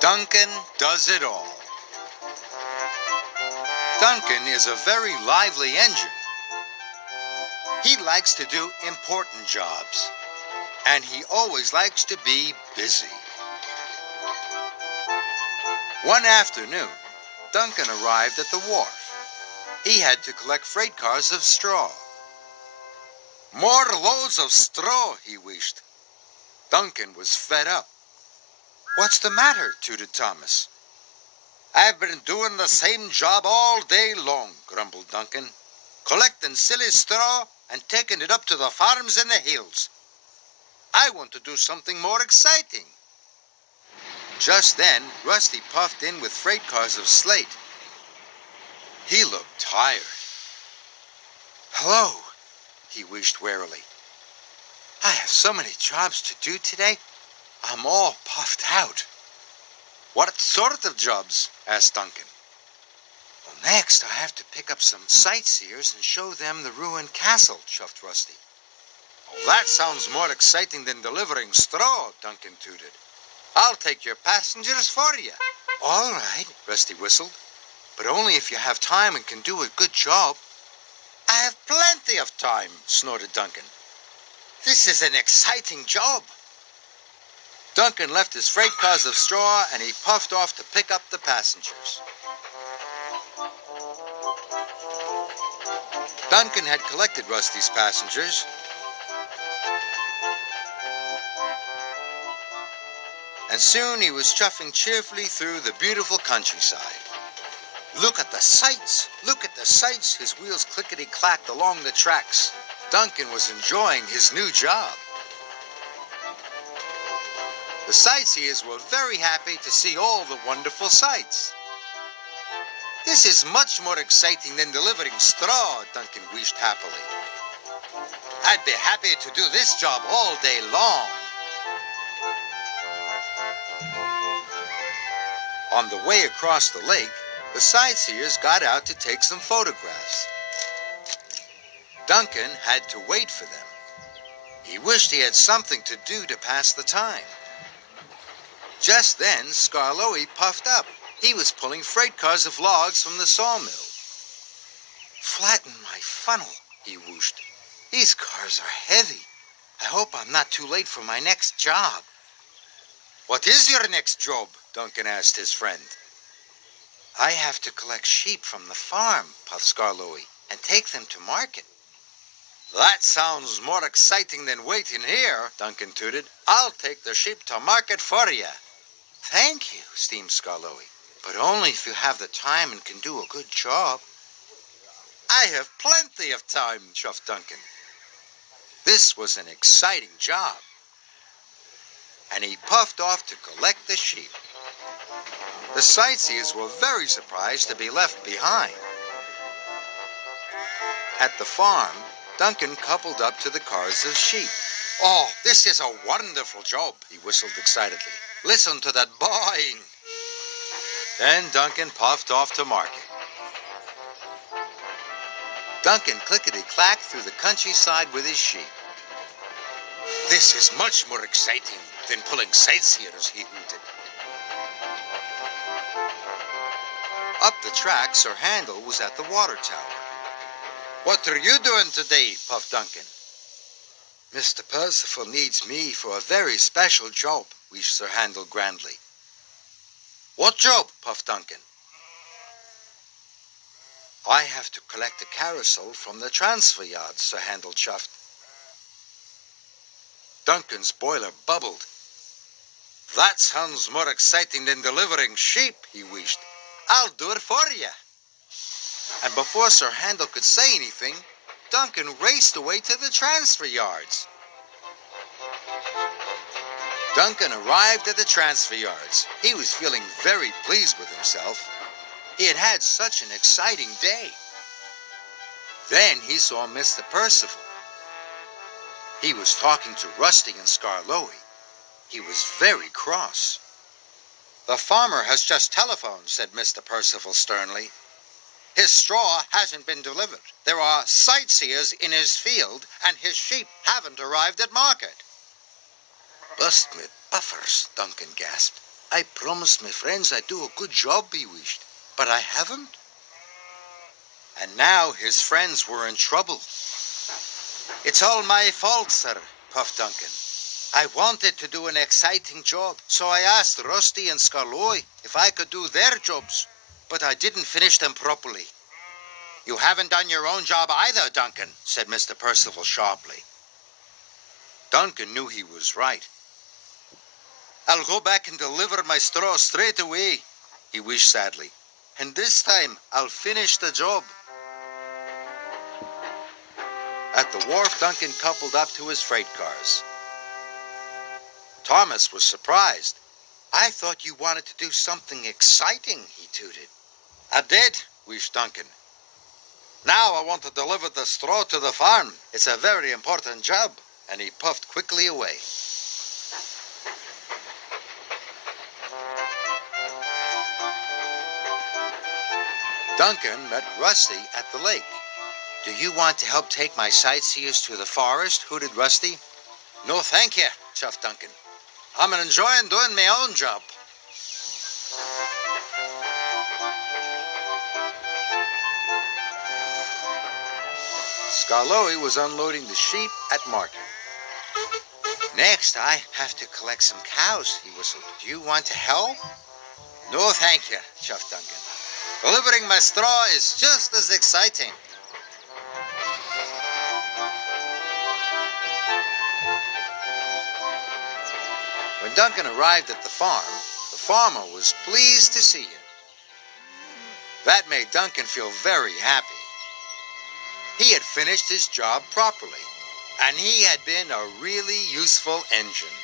Duncan does it all. Duncan is a very lively engine. He likes to do important jobs, and he always likes to be busy. One afternoon, Duncan arrived at the wharf. He had to collect freight cars of straw. More loads of straw, he wished. Duncan was fed up. What's the matter? Tooted Thomas. I've been doing the same job all day long, grumbled Duncan, collecting silly straw and taking it up to the farms in the hills. I want to do something more exciting. Just then, Rusty puffed in with freight cars of slate. He looked tired. Hello, he wished warily. I have so many jobs to do today. I'm all puffed out. What sort of jobs? Asked Duncan. Well, next I have to pick up some sightseers and show them the ruined castle, chuffed Rusty. Oh, that sounds more exciting than delivering straw, Duncan tooted. I'll take your passengers for you. All right, Rusty whistled, but only if you have time and can do a good job. I have plenty of time, snorted Duncan. This is an exciting job. Duncan left his freight cars of straw and he puffed off to pick up the passengers. Duncan had collected Rusty's passengers. And soon he was chuffing cheerfully through the beautiful countryside. Look at the sights! Look at the sights! His wheels clickety-clacked along the tracks. Duncan was enjoying his new job. The sightseers were very happy to see all the wonderful sights. This is much more exciting than delivering straw, Duncan wished happily. I'd be happy to do this job all day long. On the way across the lake, the sightseers got out to take some photographs. Duncan had to wait for them. He wished he had something to do to pass the time. Just then, Skarloey puffed up. He was pulling freight cars of logs from the sawmill. Flatten my funnel, he whooshed. These cars are heavy. I hope I'm not too late for my next job. What is your next job? Duncan asked his friend. I have to collect sheep from the farm, puffed Skarloey, and take them to market. That sounds more exciting than waiting here, Duncan tooted. I'll take the sheep to market for you. Thank you, steamed Skarloey, but only if you have the time and can do a good job. I have plenty of time, chuffed Duncan. This was an exciting job. And he puffed off to collect the sheep. The sightseers were very surprised to be left behind. At the farm, Duncan coupled up to the cars of sheep. Oh, this is a wonderful job, he whistled excitedly. Listen to that baaing. Then Duncan puffed off to market. Duncan clickety-clacked through the countryside with his sheep. This is much more exciting than pulling sightseers, he hooted. Up the track, Sir Handel was at the water tower. What are you doing today? Puffed Duncan. Mr. Percival needs me for a very special job, wished Sir Handel grandly. What job? Puffed Duncan. I have to collect a carousel from the transfer yard, Sir Handel chuffed. Duncan's boiler bubbled. That sounds more exciting than delivering sheep, he wished. I'll do it for you. And before Sir Handel could say anything, Duncan raced away to the transfer yards. Duncan arrived at the transfer yards. He was feeling very pleased with himself. He had had such an exciting day. Then he saw Mr. Percival. He was talking to Rusty and Skarloey. He was very cross. The farmer has just telephoned, said Mr. Percival sternly. His straw hasn't been delivered. There are sightseers in his field, and his sheep haven't arrived at market. Bust me Buffers, Duncan gasped. I promised my friends I'd do a good job, he wished. But I haven't. And now his friends were in trouble. It's all my fault, sir, puffed Duncan. I wanted to do an exciting job, so I asked Rusty and Skarloey if I could do their jobs, but I didn't finish them properly. You haven't done your own job either, Duncan, said Mr. Percival sharply. Duncan knew he was right. I'll go back and deliver my straw straight away, he wished sadly. And this time, I'll finish the job. At the wharf, Duncan coupled up to his freight cars. Thomas was surprised. I thought you wanted to do something exciting, he tooted. I did, wished Duncan. Now I want to deliver the straw to the farm. It's a very important job. And he puffed quickly away. Duncan met Rusty at the lake. Do you want to help take my sightseers to the forest? Hooted Rusty. No, thank you, chuffed Duncan. I'm enjoying doing my own job. Skarloey was unloading the sheep at market. Next, I have to collect some cows, he whistled. Do you want to help? No, thank you, chuffed Duncan. Delivering my straw is just as exciting. When Duncan arrived at the farmer was pleased to see him. That made Duncan feel very happy. He had finished his job properly, and he had been a really useful engine.